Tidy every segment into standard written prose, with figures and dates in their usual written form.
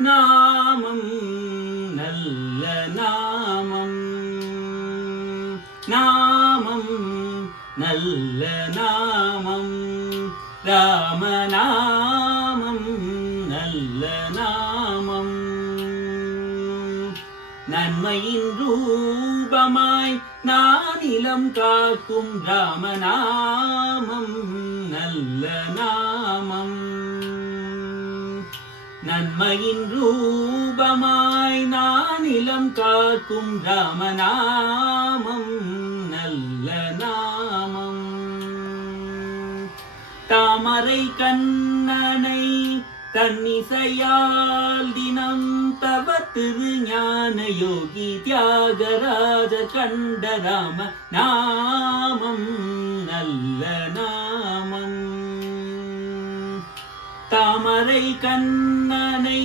நாமம் நல்ல நாமம் நாமம் நல்ல நாமம் ராமநாமம் நல்ல நாமம் நன்மையின் ரூபமாய் நானிலம் காக்கும் ராமநாமம் நல்ல நாமம் நன்மையின் ரூபமாய் நானிலம் காக்கும் ராமநாமம் நல்ல நாமம் தாமரை கண்ணனை தன்னிசையால் தினம் தவ திருஞான யோகி தியாகராஜ கண்ட ராம நாமம் நல்ல நாமம் தாமரை கண்ணனை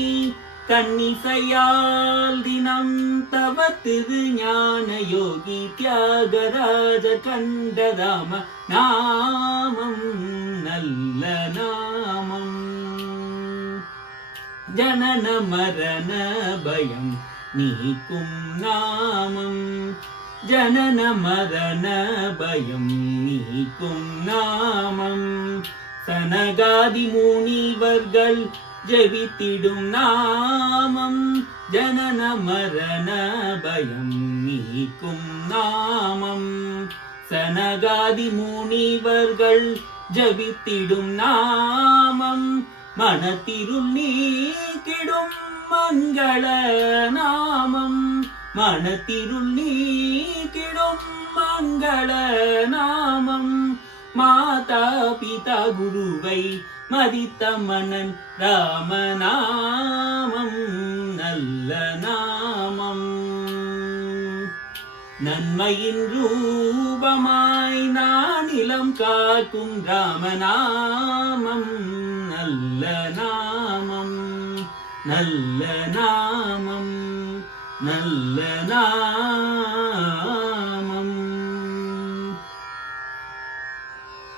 தன்னிசையால் தினம் தவ திருஞான யோகி தியாகராஜ கண்ட ராம நாமம் நல்ல நாமம் ஜனன மரண பயம் நீக்கும் நாமம் ஜனன மரண பயம் நீக்கும் நாமம் சனகாதி முனிவர்கள் ஜெபித்திடும் நாமம் ஜனன மரண பயம் நீக்கும் நாமம் சனகாதி முனிவர்கள் ஜெபித்திடும் நாமம் மனத்திருள் நீக்கிடும் மங்கள நாமம் மனத்திருள் நீக்கிடும் மங்கள நாமம் மாதா பிதா குருவை மதித்த மன்னன் ராமநாமம் நல்ல நாமம் நன்மையின் ரூபமாய் நானிலம் காக்கும் ராமநாமம் நல்ல நாமம் நல்ல நாமம் நல்ல நாமம்